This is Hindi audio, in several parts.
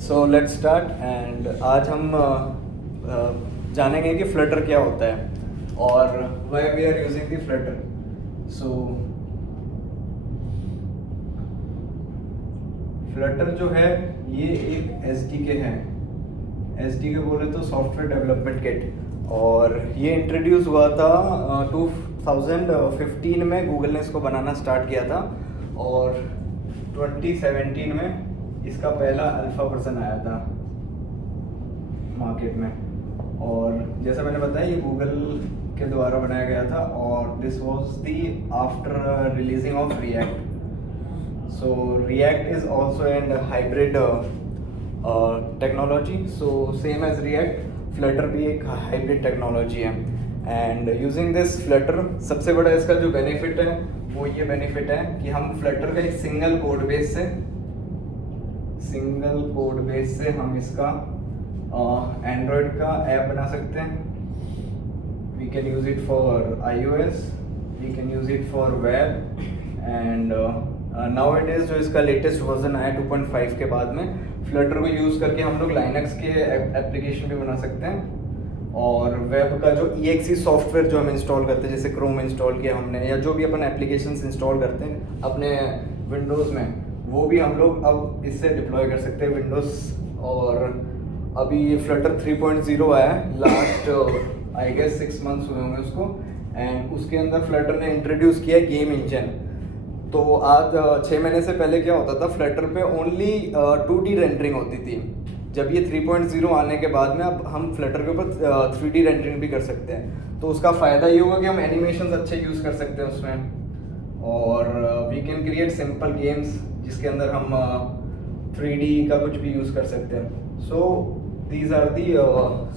सो लेट्स स्टार्ट एंड आज हम जानेंगे कि फ्लटर क्या होता है और why we are using the flutter. So flutter जो है ये एक एसडीके है। एसडीके बोले तो सॉफ्टवेयर डेवलपमेंट किट, और ये इंट्रोड्यूस हुआ था 2015 में। गूगल ने इसको बनाना स्टार्ट किया था और 2017 में इसका पहला अल्फा वर्जन आया था मार्केट में। और जैसा मैंने बताया ये गूगल के द्वारा बनाया गया था और this was the after releasing of react. So react is also an hybrid technology. So same as react flutter भी एक हाइब्रिड टेक्नोलॉजी है। एंड यूजिंग दिस फ्लटर सबसे बड़ा इसका जो बेनिफिट है वो ये बेनिफिट है कि हम फ्लटर का एक सिंगल कोड बेस से हम इसका एंड्रॉयड का ऐप बना सकते हैं। We can use it for iOS, we can use it for web and now it is जो इसका लेटेस्ट वर्जन आया 2.5 के बाद में, फ्लटर को यूज़ करके हम लोग लाइनक्स के एप्लीकेशन भी बना सकते हैं। और वेब का जो EXE सॉफ्टवेयर जो हम इंस्टॉल करते हैं, जैसे क्रोम इंस्टॉल किया हमने या जो भी अपन एप्लीकेशंस इंस्टॉल करते हैं अपने विंडोज़ में, वो भी हम लोग अब इससे डिप्लॉय कर सकते हैं विंडोज़। और अभी ये फ्लटर 3.0 आया है, लास्ट आई गेस 6 मंथ्स हुए होंगे उसको। एंड उसके अंदर फ्लटर ने इंट्रोड्यूस किया गेम इंजन। तो आज 6 महीने से पहले क्या होता था, फ्लटर पे ओनली 2D रेंडरिंग होती थी। जब ये 3.0 आने के बाद में अब हम फ्लटर के ऊपर 3D रेंडरिंग भी कर सकते हैं। तो उसका फ़ायदा ये होगा कि हम एनिमेशन अच्छे यूज़ कर सकते हैं उसमें। और we can create simple games जिसके अंदर हम 3D का कुछ भी यूज़ कर सकते हैं। So these are the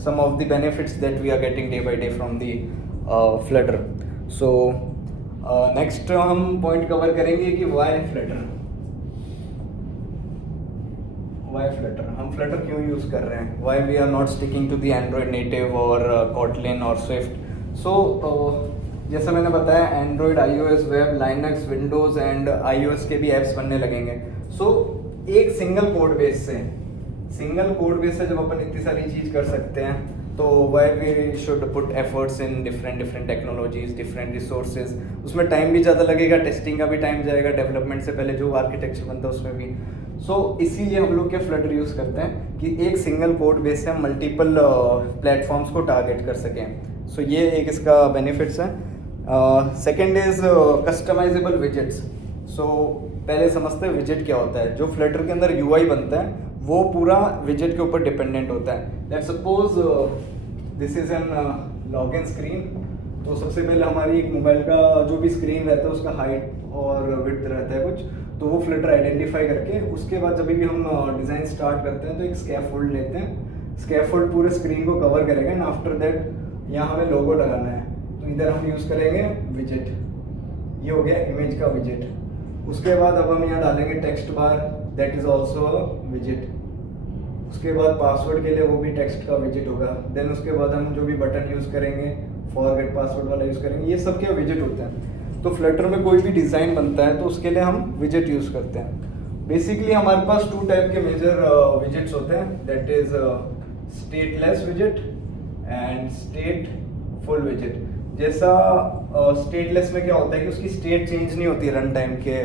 some of the benefits that we are getting day by day from the flutter. So next हम पॉइंट कवर करेंगे कि वाई फ्लटर हम फ्लटर क्यों यूज़ कर रहे हैं, why we are not sticking to the android native और कॉटलिन और स्विफ्ट। सो जैसा मैंने बताया android, iOS, web, Linux, Windows and iOS के भी ऐप्स बनने लगेंगे। सो एक सिंगल कोड बेस से जब अपन इतनी सारी चीज़ कर सकते हैं तो why we should put efforts in different technologies, different resources. उसमें टाइम भी ज़्यादा लगेगा, टेस्टिंग का भी टाइम जाएगा, डेवलपमेंट से पहले जो आर्किटेक्चर बनता है उसमें भी। सो इसीलिए हम लोग क्या फ्लटर यूज़ करते हैं कि एक सिंगल कोड बेस से हम मल्टीपल प्लेटफॉर्म्स को टारगेट कर सकें। सो ये एक इसका बेनिफिट्स है। Second is customisable widgets. So पहले समझते हैं विजेट क्या होता है। जो फ्लटर के अंदर UI बनता है वो पूरा विजेट के ऊपर डिपेंडेंट होता है। Let's suppose this is an login screen. तो सबसे पहले हमारी एक मोबाइल का जो भी स्क्रीन रहता है उसका हाइट और विड्थ रहता है कुछ, तो वो फ्लटर आइडेंटिफाई करके उसके बाद जब भी हम डिज़ाइन स्टार्ट करते हैं तो एक स्कैफोल्ड लेते हैं। स्कैफोल्ड पूरे स्क्रीन को कवर करेगा एंड आफ्टर दैट यहाँ हमें लोगो लगाना है, तो इधर हम यूज़ करेंगे विजेट। ये हो गया इमेज का विजेट। उसके बाद अब हम यहाँ डालेंगे text bar, that is also विजेट। उसके बाद पासवर्ड के लिए वो भी टेक्स्ट का विजेट होगा। देन उसके बाद हम जो भी बटन यूज़ करेंगे, फॉरगेट पासवर्ड वाला यूज़ करेंगे, ये सब क्या विजेट होते हैं। तो फ्लटर में कोई भी डिज़ाइन बनता है तो उसके लिए हम विजेट यूज़ करते हैं। बेसिकली हमारे पास 2 टाइप के मेजर विजेट्स होते हैं, दैट इज स्टेटलेस विजेट एंड स्टेटफुल विजेट। जैसा स्टेटलेस में क्या होता है कि उसकी स्टेट चेंज नहीं होती रन टाइम के,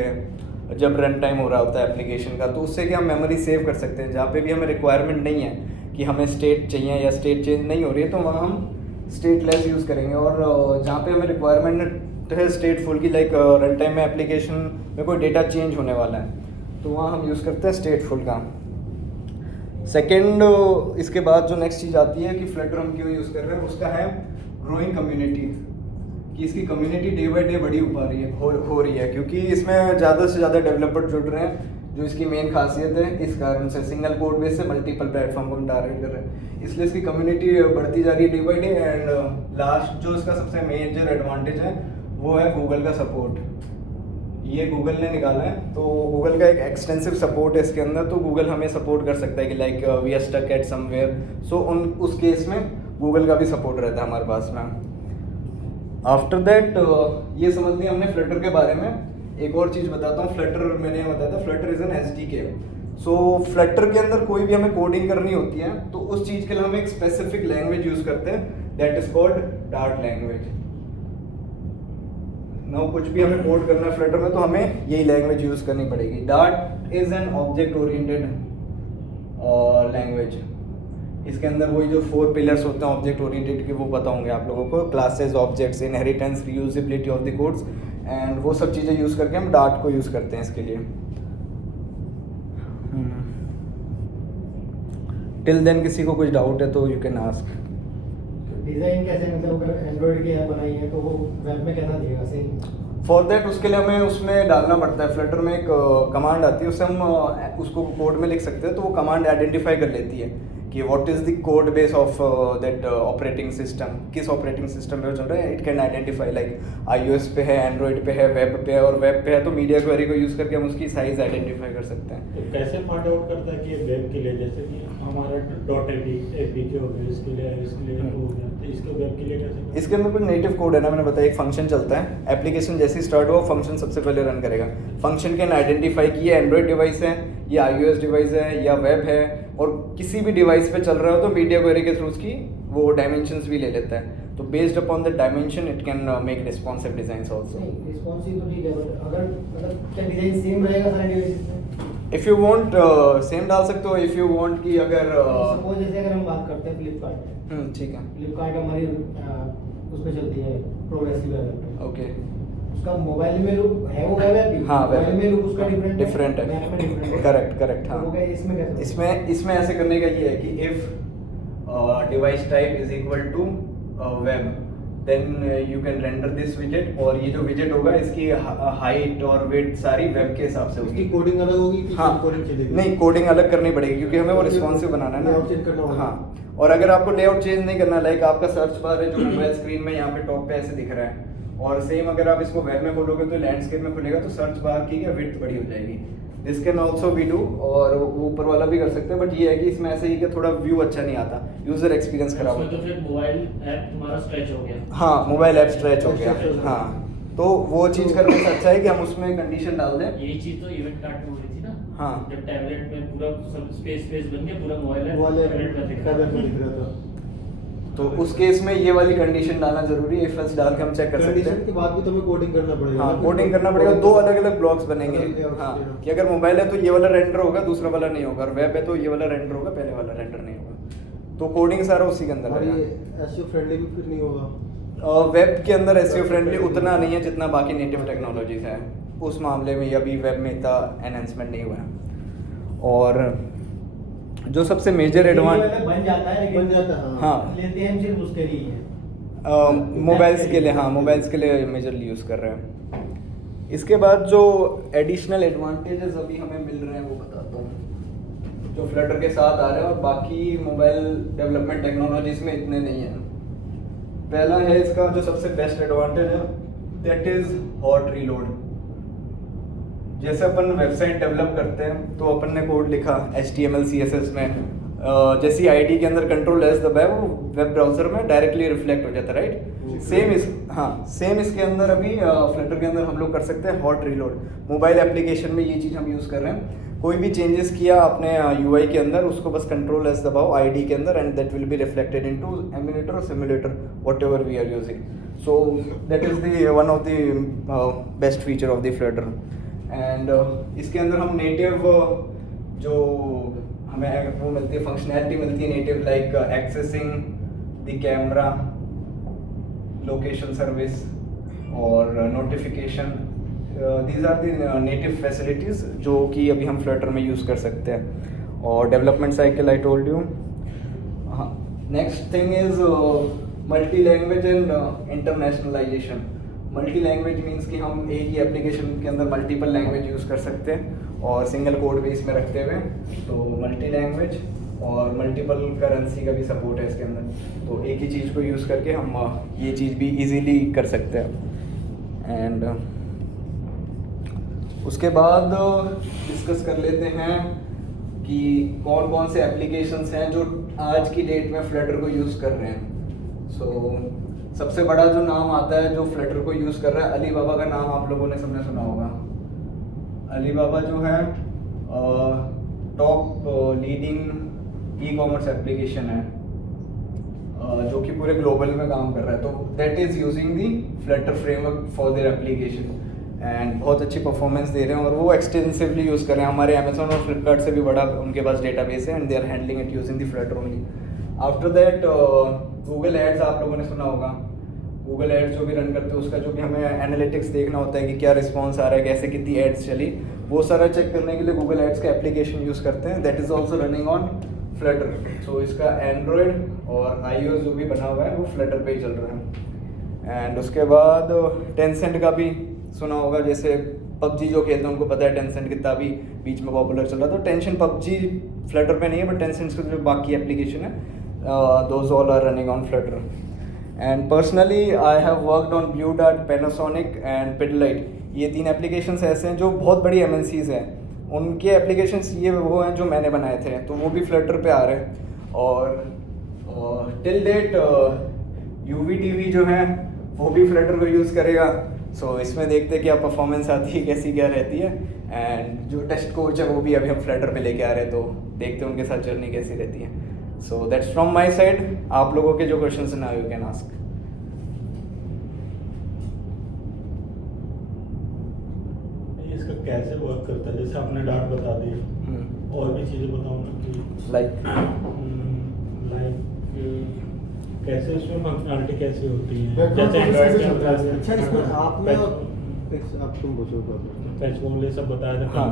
जब रन टाइम हो रहा होता है एप्लीकेशन का, तो उससे क्या हम मेमोरी सेव कर सकते हैं। जहाँ पे भी हमें रिक्वायरमेंट नहीं है कि हमें स्टेट चाहिए या स्टेट चेंज नहीं हो रही है तो वहाँ हम स्टेटलेस यूज़ करेंगे। और जहाँ पे हमें रिक्वायरमेंट है स्टेटफुल की, लाइक रन टाइम में एप्लीकेशन में कोई डेटा चेंज होने वाला है तो वहाँ हम यूज़ करते हैं स्टेटफुल का। सेकेंड इसके बाद जो नेक्स्ट चीज़ आती है कि फ्लटर हम क्यों यूज़ कर रहे हैं, उसका है ग्रोइंग कम्युनिटी। कि इसकी कम्युनिटी डे बाई डे बड़ी हो रही है क्योंकि इसमें ज़्यादा से ज़्यादा डेवलपर जुड़ रहे हैं, जो इसकी मेन खासियत है। इस कारण से सिंगल कोड बेस से मल्टीपल प्लेटफॉर्म को हम टारगेट कर रहे हैं, इसलिए इसकी कम्युनिटी बढ़ती जा रही है day by day. And last जो इसका सबसे मेजर एडवांटेज है वो है गूगल का सपोर्ट। ये गूगल ने निकाला है, तो गूगल का एक एक्सटेंसिव सपोर्ट है इसके अंदर। तो गूगल हमें सपोर्ट कर सकता है कि like we are stuck at somewhere, so उस केस में गूगल का भी सपोर्ट रहता है हमारे पास में। आफ्टर दैट ये समझ लिया हमने फ्लटर के बारे में। एक और चीज़ बताता हूँ, फ्लटर मैंने बताया था Flutter is an SDK। So Flutter के अंदर कोई भी हमें कोडिंग करनी होती है तो उस चीज़ के लिए हम एक स्पेसिफिक लैंग्वेज यूज़ करते हैं, that is called dart language. Now कुछ भी हमें कोड करना है फ्लटर में तो हमें यही लैंग्वेज यूज़ करनी पड़ेगी। Dart is an object oriented language. इसके अंदर वही जो 4 पिलर्स होते हैं ऑब्जेक्ट ओरिएंटेड के, वो पता होंगे आप लोगों को, classes, objects, inheritance, reusability of the codes, and वो सब चीज़ें यूज़ करके हम डार्ट को यूज़ करते हैं इसके लिए। टिल देन किसी को कुछ डाउट है तो यू कैन आस्क। डिजाइन कैसे, मतलब अगर एंड्रॉइड की ऐप बनाई है तो वो वेब में कैसा दिखेगा सेम? फॉर दैट उसके लिए हमें उसमें डालना पड़ता है, फ्लटर में एक कमांड आती है, उससे हम उसको कोड में लिख सकते हैं तो वो कमांड आइडेंटिफाई कर लेती है कि what is the code base of that operating system, किस ऑपरेटिंग सिस्टम पे चल रहा है। It can identify like iOS पे है, एंड्रॉइड पे है, वेब पे है, और वेब पे है तो मीडिया क्वेरी को यूज़ करके हम उसकी साइज आइडेंटिफाई कर सकते हैं। तो कैसे फाइंड आउट करता है कि ये वेब के लिए, जैसे कि हमारा डॉट एपीके हो गया, इसके लिए हो गया, तो इसके वेब के लिए कैसे? इसके अंदर कोई नेटिव कोड है ना, मैंने बताया एक फंक्शन चलता है, एप्लीकेशन जैसे ही स्टार्ट हुआ फंक्शन सबसे पहले रन करेगा। फंक्शन कैन आइडेंटिफाई कि ये एंड्रॉइड डिवाइस है, ये iOS डिवाइस है या वेब है, और किसी भी डिवाइस पे चल रहा हो तो मीडिया क्वेरी के थ्रू उसकी वो डायमेंशंस भी ले लेता है। तो based upon the dimension it can make responsive designs also. नहीं, रिस्पॉन्सिव तो ठीक है, बट अगर मतलब क्या डिजाइन सेम रहेगा सारे डिवाइसेस में? इफ़ यू वांट सेम डाल सकते हो, इफ़ यू वांट कि अगर सपोज जैसे अगर हम बात करते हैं फ्लिपकार्ट, ठीक है, फ्लिपकार्ट हमारी उस पे चलती है, प्रोग्रेसिव लेवल पे। ओके, उसका मोबाइल में लुक है, वो वेब ऐप भी, हाँ, वेब मोबाइल में लुक उसका डिफरेंट है, मैप में डिफरेंट है। करेक्ट, हाँ। तो वो क्या इसमें कैसे? इसमें ऐसे करने का ये है कि if device type is equal to web, then you can render this विजेट, और ये जो विजेट होगा इसकी हाइट और वेट सारी वेब के हिसाब से इसकी होगी। कोडिंग अलग होगी कि हाँ, कोडिंग चलेगी? नहीं, कोडिंग अलग करनी पड़ेगी क्योंकि हमें वो रिस्पॉन्सिव बनाना है लेआउट चेंज करना ना। होगा। हाँ, और अगर आपको लेआउट चेंज नहीं करना, लाइक आपका सर्च बार है जो मोबाइल स्क्रीन में यहाँ पे टॉप पे ऐसे दिख रहा है, और सेम अगर आप इसको वेब में खोलोगे तो लैंडस्केप में खुलेगा तो सर्च बार की विड्थ बड़ी हो जाएगी। This can also we do, और वो ऊपर वाला भी कर सकते हैं, बट ये है कि इसमें ऐसे ही कि थोड़ा व्यू अच्छा नहीं आता, यूजर एक्सपीरियंस खराब उसमें होता तो फिर मोबाइल ऐप तुम्हारा स्ट्रेच हो गया। है। हाँ, मोबाइल ऐप स्ट्रेच हो गया। Stretch हो गया। हाँ, तो वो चीज़ करने से अच्छा है कि हम उसमें कंडीशन डाल दें। यही चीज तो इवेंट कार्ट में हो रही थी ना। हाँ। जब टैबलेट में पूरा सब स्पेस बन गया, पूरा मोबाइल वो वाले टैबलेट में दिख रहा टैबलेट में था। दिख रहा था। तो उस केस में ये वाली कंडीशन डालना जरूरी है, इफ एल्स डाल के हम चेक कर सकते कंडीशन हैं। के बाद भी तुम्हें कोडिंग करना पड़ेगा। हाँ, कोडिंग करना पड़ेगा, 2 अलग अलग ब्लॉक्स बनेंगे। अलग layouts हाँ, देना। कि अगर मोबाइल है तो ये वाला रेंडर होगा, दूसरा वाला नहीं होगा, और वेब है तो ये वाला रेंडर होगा, पहले वाला रेंडर नहीं होगा। तो कोडिंग सारा उसी के अंदर और ये रहेगा। एसईओ फ्रेंडली भी फिर नहीं होगा। वेब के अंदर एसईओ फ्रेंडली उतना नहीं है जितना बाकी नेटिव टेक्नोलॉजीज है, उस मामले में अभी वेब में इतना एनहेंसमेंट नहीं हुआ है। और जो सबसे मेजर एडवांस बन जाता है, लेकिन बन जाता है, हाँ। लेते हैं हम सिर्फ उसके लिए ही है। मोबाइल्स के लिए, हाँ, मोबाइल्स के लिए मेजरली यूज़ कर रहे हैं। इसके बाद जो एडिशनल एडवांटेजेस अभी हमें मिल रहे हैं वो बताता हूँ, जो फ्लटर के साथ आ रहे हैं और बाकी मोबाइल डेवलपमेंट टेक्नोलॉजीज में इतने नहीं हैं। पहला है इसका जो सबसे बेस्ट एडवांटेज है, दैट इज हॉट रीलोड। जैसे अपन वेबसाइट डेवलप करते हैं तो अपन ने कोड लिखा HTML CSS में, जैसी आईडी के अंदर कंट्रोल एज दबाए वो वेब ब्राउजर में डायरेक्टली रिफ्लेक्ट हो जाता है, राइट। सेम इसके अंदर अभी फ्लटर के अंदर हम लोग कर सकते हैं हॉट रीलोड। मोबाइल एप्लीकेशन में ये चीज़ हम यूज़ कर रहे हैं। कोई भी चेंजेस किया आपने UI के अंदर, उसको बस कंट्रोल एस दबाओ आईडी के अंदर, and that will be reflected into emulator और simulator, whatever we are using. So that is the one of the best feature of the Flutter. And इसके अंदर हम नेटिव जो हमें वो मिलती है, फंक्शनैलिटी मिलती है native, like accessing the camera, location service और notification. These are the native facilities जो कि अभी हम फ्लटर में यूज़ कर सकते हैं। और development cycle I told you. हाँ, next thing is multi language and internationalisation. Multi language means कि हम एक ही एप्लीकेशन के अंदर मल्टीपल लैंग्वेज यूज़ कर सकते हैं और सिंगल कोड बेस में रखते हुए। तो मल्टी लैंग्वेज और मल्टीपल करेंसी का भी सपोर्ट है इसके अंदर, तो एक ही चीज़ को यूज़ करके हम ये चीज़ भी इजीली कर सकते हैं। एंड उसके बाद डिस्कस कर लेते हैं कि कौन कौन से एप्लीकेशंस हैं जो आज की डेट में फ्लटर को यूज़ कर रहे हैं। सो सबसे बड़ा जो नाम आता है जो फ्लटर को यूज़ कर रहा है, अली बाबा का नाम आप लोगों ने सबने सुना होगा। अली बाबा जो है top leading e commerce application है जो कि पूरे ग्लोबल में काम कर रहा है, तो that is using the Flutter framework for their application and बहुत अच्छी परफॉर्मेंस दे रहे हैं और वो एक्सटेंसिवली यूज़ कर रहे हैं। हमारे अमेजोन और फ्लिपकार्ट से भी बड़ा उनके पास डेटाबेस है and they are handling it using the flutter only. After that Google ads आप लोगों ने सुना होगा। गूगल एड्स जो भी रन करते हैं उसका जो भी हमें एनालिटिक्स देखना होता है कि क्या रिस्पॉन्स आ रहा है, कैसे कितनी एड्स चली, वो सारा चेक करने के लिए गूगल एड्स का एप्लीकेशन यूज़ करते हैं। That is also running on Flutter. So इसका एंड्रॉयड और iOS जो भी बना हुआ है वो फ्लटर पे ही चल रहा है। एंड उसके बाद टेंसेंट का भी सुना होगा, जैसे पबजी जो खेलते हैं उनको पता है टेंसेंट कितना भी बीच में पॉपुलर चल रहा था। तो टेंशन पबजी फ्लटर पे नहीं है, बट टेंसेंट के जो बाकी एप्लीकेशन है those all are running on flutter. And personally I have worked on blue dart, Panasonic and Pidilite. ये 3 एप्लीकेशंस ऐसे हैं जो बहुत बड़ी MNCs हैं, उनके एप्लीकेशंस ये वो हैं जो मैंने बनाए थे, तो वो भी फ्लटर पे आ रहे हैं। और टिल डेट UV-TV जो है वो भी फ्लटर को यूज़ करेगा। सो इसमें देखते हैं क्या परफॉर्मेंस आती है, कैसी क्या रहती है। एंड जो टेस्ट कोच है वो भी अभी हम फ्लटर पे लेके आ रहे हैं, तो देखते हैं उनके साथ जर्नी कैसी रहती है। So that's from my side. आप लोगों के जो क्वेश्चन हैं यू कैन आस्क। इसका कैसे वर्क करता है, जैसे आपने डार्ट बता दी, और भी चीज़ें बताओ ना कि लाइक कैसे इसमें फंक्शनलिटी कैसे होती है, Background जैसे process एंड्रॉइड कैसे चलता है? अच्छा इसमें आपने पैच आप तुम पूछो पैच मोड ये सब बताया था। हाँ।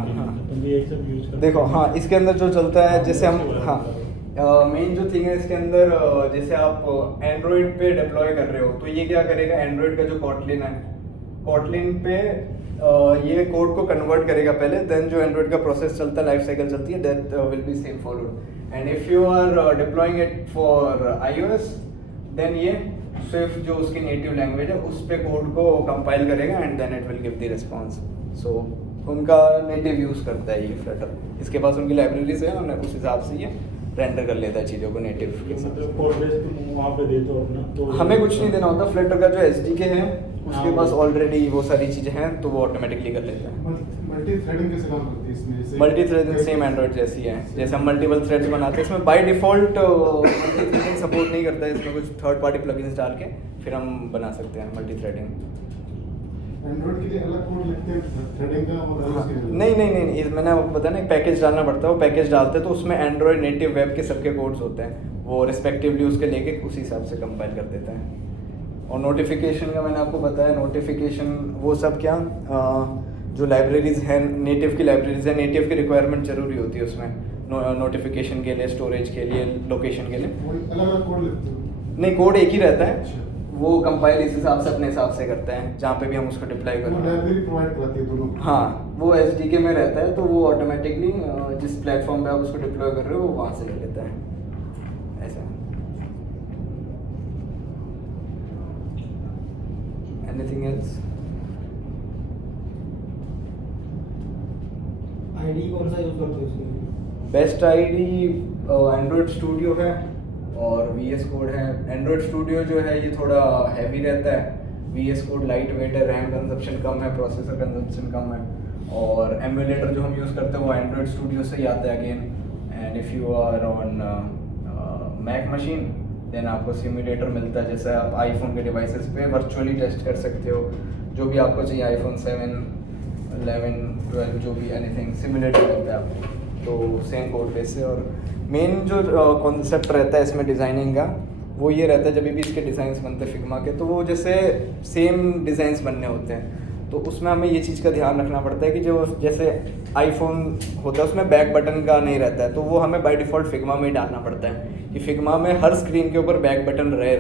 तुम भी यही सब यूज करते देखो, हाँ, इसके अंदर जो चलता है, जैसे हम, उसके हाँ, बारे में मेन जो थिंग है इसके अंदर, जैसे आप एंड्रॉयड पे डिप्लॉय कर रहे हो तो ये क्या करेगा, एंड्रॉयड का जो कॉटलिन है, कॉटलिन पे ये कोड को कन्वर्ट करेगा पहले, देन जो एंड्रॉयड का प्रोसेस चलता है, लाइफ साइकिल चलती है, that will be same followed. And if you are deploying it for iOS, then ये स्विफ्ट जो उसकी नेटिव लैंग्वेज है उस पे कोड को कंपाइल करेगा and then it will give the response. So उनका नेटिव यूज़ करता है ये फ्लटर, इसके पास उनकी लाइब्रेरीज है, उन्हें उस हिसाब से ये रेंडर कर लेता है चीज़ों को नेटिव के साथ। मतलब कोड बेस तुम वहाँ पे देते हो अपना, तो हमें कुछ नहीं देना होता, फ्लटर का जो SDK है उसके हाँ, पास वो- ऑलरेडी वो सारी चीज़ें हैं, तो वो ऑटोमेटिकली कर लेता है। मल्टी थ्रेडिंग कैसे काम करती है इसमें? जैसे मल्टी थ्रेडिंग सेम एंड्रॉइड जैसी है, जैसे हम मल्टीपल थ्रेड्स बनाते हैं, इसमें by default multi threading support नहीं करता है, इसमें कुछ थर्ड पार्टी प्लगइन्स डाल के फिर हम बना सकते हैं मल्टी थ्रेडिंग। एंड्रॉइड के लिए अलग कोड लिखते हैं थ्रेडिंग का और iOS के लिए? नहीं, मैंने आपको बताया ना, पैकेज डालना पड़ता है, वो पैकेज डालते हैं तो उसमें एंड्रॉयड नेटिव वेब के सबके कोड्स होते हैं, वो रिस्पेक्टिवली उसके लेके उसी हिसाब से कंपाइल कर देता है। और नोटिफिकेशन का मैंने आपको बताया, नोटिफिकेशन वो सब क्या, जो लाइब्रेरीज हैं, नेटिव की लाइब्रेरीज हैं, नेटिव की रिक्वायरमेंट जरूरी होती है उसमें, नोटिफिकेशन के लिए, स्टोरेज के लिए, लोकेशन के लिए। वो अलग अलग कोड लिखते हो? नहीं, कोड एक ही रहता है, अच्छा। वो कंपाइल इस हिसाब से अपने हिसाब से करता है जहाँ पे भी हम उसको डिप्लॉय कर वो रहे हैं। लाइब्रेरी प्रोवाइड कराती है दोनों? हाँ, वो SDK में रहता है, तो वो ऑटोमेटिकली जिस प्लेटफॉर्म पे आप उसको डिप्लॉय कर रहे हो वो वहाँ से ले लेता है, ऐसा। Anything else? आईडी कौन सा यूज करते हो इसमें? बेस्ट आईडी एंड्रॉयड स्टूडियो है और VS कोड है। एंड्रॉयड स्टूडियो जो है ये थोड़ा हैवी रहता है, VS कोड लाइट वेट है, रैम कंजप्शन कम है, प्रोसेसर कंजप्शन कम है, और एमुलेटर जो हम यूज़ करते हैं वो एंड्रॉयड स्टूडियो से ही आता है again. And if you are on Mac machine then आपको सिमुलेटर मिलता है, जैसे आप आईफोन के डिवाइसेस पे वर्चुअली टेस्ट कर सकते हो जो भी आपको चाहिए, iPhone 7, 11, 12 जो भी एनीथिंग सिमुलेटर मिलता है आपको, तो सेम कोड बेस से। और मेन जो कॉन्सेप्ट रहता है इसमें डिज़ाइनिंग का वो ये रहता है, जब भी इसके डिज़ाइंस बनते हैं फिग्मा के, तो वो जैसे सेम डिज़ाइंस बनने होते हैं, तो उसमें हमें ये चीज़ का ध्यान रखना पड़ता है कि जो जैसे आईफोन होता है उसमें बैक बटन का नहीं रहता है, तो वो हमें बाय डिफ़ॉल्ट फिग्मा में ही डालना पड़ता है कि फिग्मा में हर स्क्रीन के ऊपर बैक बटन रहे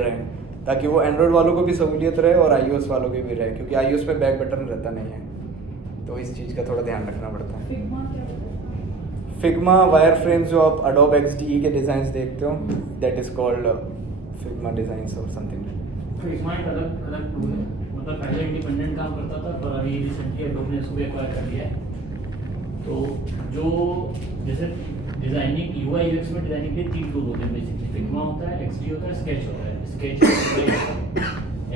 ताकि वो एंड्रॉयड वालों को भी सहूलियत रहे और iOS वालों की भी रहे, क्योंकि iOS पे बैक बटन रहता नहीं है, तो इस चीज़ का थोड़ा ध्यान रखना पड़ता है। फिग्मा वायर फ्रेम्स जो आप Adobe XD के डिज़ाइंस देखते हो, that is called Figma designs और समथिंग। फिग्मा एक अलग अलग टूल है, मतलब पहले इंडिपेंडेंट काम करता था पर अभी रिसेंटली एडोब ने इसको एक्वायर कर लिया है। तो जो जैसे डिजाइनिंग UI UX में डिजाइनिंग के 3 टूल होते हैं बेसिकली, फिग्मा होता है, XD होता है, स्केच होता है। Sketch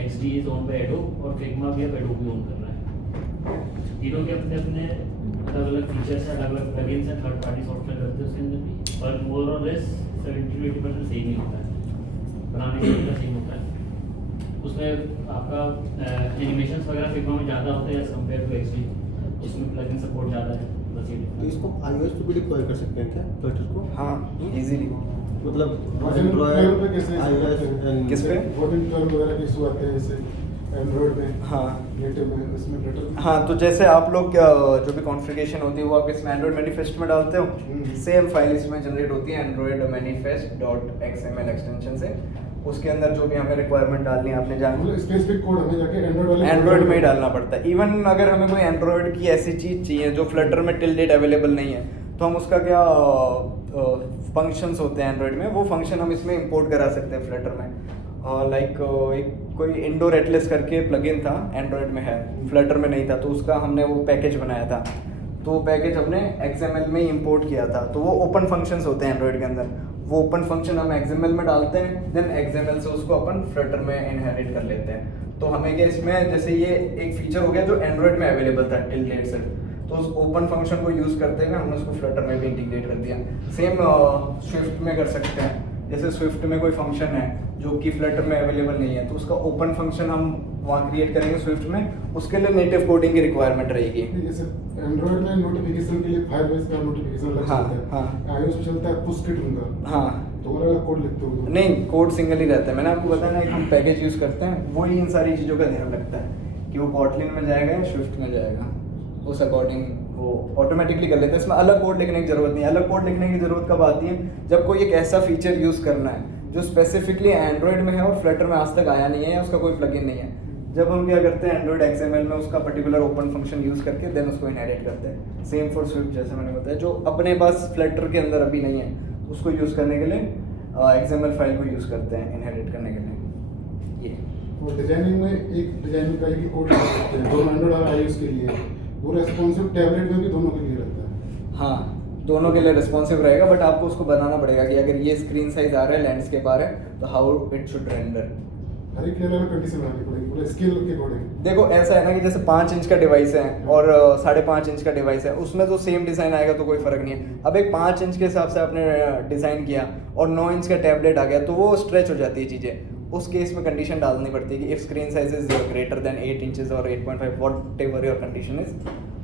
XD is own by Adobe और फिग्मा भी अब एडोब भी ओन कर रहा है। तीनों के अपने अपने अलग अलग फीचर्स है, अलग अलग प्लगइन्स हैं, थर्ड पार्टी सॉफ्टवेयर करते हैं उसके अंदर भी, पर मोर और लेस 70-80% सेम ही होता है, बनाने का तरीका सेम होता है। उसमें आपका एनिमेशंस वगैरह फिग्मा में ज़्यादा होते हैं एज कम्पेयर टू एक्सडी, उसमें प्लगइन सपोर्ट ज़्यादा है, बस ये तो इसको iOS पे भी डिप्लॉय कर सकते हैं क्या फ्लटर को? हाँ इजीली। मतलब वर्जन Android, 12 पे कैसे iOS and- किस पे? वर्जन 12 वगैरह के इशू आते हैं जैसे एंड्रॉइड में, हाँ नेटिव में, इसमें फ्लटर हाँ, तो जैसे आप लोग जो भी कॉन्फ़िगरेशन होती है वो आप इसमें एंड्रॉइड मैनिफेस्ट में डालते हो, सेम फाइल इसमें जनरेट होती है एंड्रॉइड manifest.xml एक्सटेंशन से। उसके अंदर जो भी हमें रिक्वायरमेंट डालनी है आपने जान मतलब स्पेसिफिक कोड हमें जाके एंड्रॉइड वाले एंड्रॉइड में ही डालना पड़ता है। इवन अगर हमें कोई एंड्रॉइड की ऐसी चीज़ चाहिए जो फ्लटर में टिल डेट अवेलेबल नहीं है, तो हम उसका क्या फंक्शंस होते हैं एंड्रॉइड में, वो फंक्शन हम इसमें इंपोर्ट करा सकते हैं फ्लटर में। लाइक एक कोई इंडोर एटलस करके प्लगइन था, एंड्रॉइड में है, फ्लटर में नहीं था, तो उसका हमने वो पैकेज बनाया था, तो वो पैकेज हमने XML में ही इंपोर्ट किया था। तो वो ओपन फंक्शंस होते हैं एंड्रॉइड के अंदर, वो ओपन फंक्शन हम XML में डालते हैं, देन XML से उसको अपन फ्लटर में इनहेरिट कर लेते हैं। तो हमें क्या इसमें, जैसे ये एक फीचर हो गया जो एंड्रॉइड में अवेलेबल था टिल डेट से, तो उस ओपन फंक्शन को यूज़ करते हुए हमने उसको फ्लटर में भी इंटीग्रेट कर दिया। सेम स्विफ्ट में कर सकते हैं, जैसे स्विफ्ट में कोई फंक्शन है जो कि फ्लटर में अवेलेबल नहीं है, तो उसका ओपन फंक्शन हम वहाँ क्रिएट करेंगे स्विफ्ट में, उसके लिए नेटिव कोडिंग की रिक्वायरमेंट रहेगी। जैसे एंड्रॉइड में नोटिफिकेशन के लिए फायरबेस का नोटिफिकेशन अलग हाँ, चलता है, हाँ। iOS में चलता है पुश किट उनका, हाँ, तो अलग कोड लिखते हो तो। नहीं कोड सिंगल ही रहता है। मैंने आपको बताया ना कि हम पैकेज यूज़ करते हैं, वो ही इन सारी चीज़ों का ध्यान रखता है कि वो कॉटलिन में जाएगा या स्विफ्ट में जाएगा, उस अकॉर्डिंग वो ऑटोमेटिकली कर लेते हैं। इसमें अलग कोड लिखने की ज़रूरत नहीं है। अलग कोड लिखने की ज़रूरत कब आती है, जब कोई एक ऐसा फीचर यूज़ करना है जो स्पेसिफिकली एंड्रॉइड में है और फ्लटर में आज तक आया नहीं है या उसका कोई प्लगइन नहीं है। जब हम क्या करते हैं एंड्रॉइड XML में उसका पर्टिकुलर ओपन फंक्शन यूज़ करके देन उसको इनहेरिट करते हैं। सेम फॉर स्विफ्ट, जैसे मैंने बताया, जो अपने पास फ्लटर के अंदर अभी नहीं है उसको यूज़ करने के लिए XML फाइल को यूज़ करते हैं इनहेरिट करने के लिए। ये और डिजाइनिंग में एक डिजाइनिंग का एक कोड लिख सकते हैं, दोनों एंड्रॉइड और iOS के लिए, वो रेस्पॉन्सिव टैबलेट में भी दोनों के लिए रहता है। हाँ, दोनों के लिए रिस्पॉन्सिव रहेगा, बट आपको उसको बनाना पड़ेगा कि अगर ये स्क्रीन साइज आ रहा है, लैंडस्केप आ रहा है, तो हाउ इट शुड रेंडर। हर एक लेवल कंडीशन बनानी पड़ेगी पूरे स्केल के अकॉर्डिंग। देखो ऐसा है ना कि जैसे 5 इंच का डिवाइस है और 5.5 इंच का डिवाइस है, उसमें तो सेम डिज़ाइन आएगा तो कोई फ़र्क नहीं है। अब एक 5 इंच के हिसाब से आपने डिज़ाइन किया और 9 इंच का टैबलेट आ गया, तो वो स्ट्रेच हो जाती है चीज़ें। उस केस में कंडीशन डालनी पड़ती है कि if screen size is greater than 8 inches और 8.5 what ever your condition is,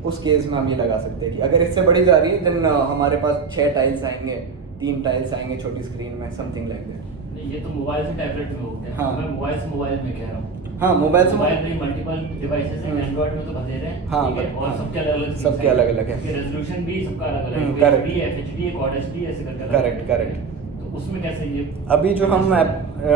उस केस में हम ये लगा सकते हैं कि अगर इससे बड़ी जा रही है देन हमारे पास 6 टाइल्स आएंगे, 3 टाइल्स आएंगे छोटी स्क्रीन में, समथिंग लाइक दैट। ये तो मोबाइल से टैबलेट में होते हैं। हाँ। मैं मोबाइल से मोबाइल में कह रहा हूँ। हाँ, मोबाइल से मोबाइल में मल्टीपल डिवाइसेस हैं, एंड्रॉइड में तो बतेरे हैं, हाँ, ठीक है, और हाँ, सबके अलग-अलग सबके अलग-अलग है। रेजोल्यूशन भी सबका अलग-अलग है, correct. HD, FHD, Quad HD ऐसे करके अलग करेक्ट है। करेक्ट। तो उसमें कैसे ये अभी जो हम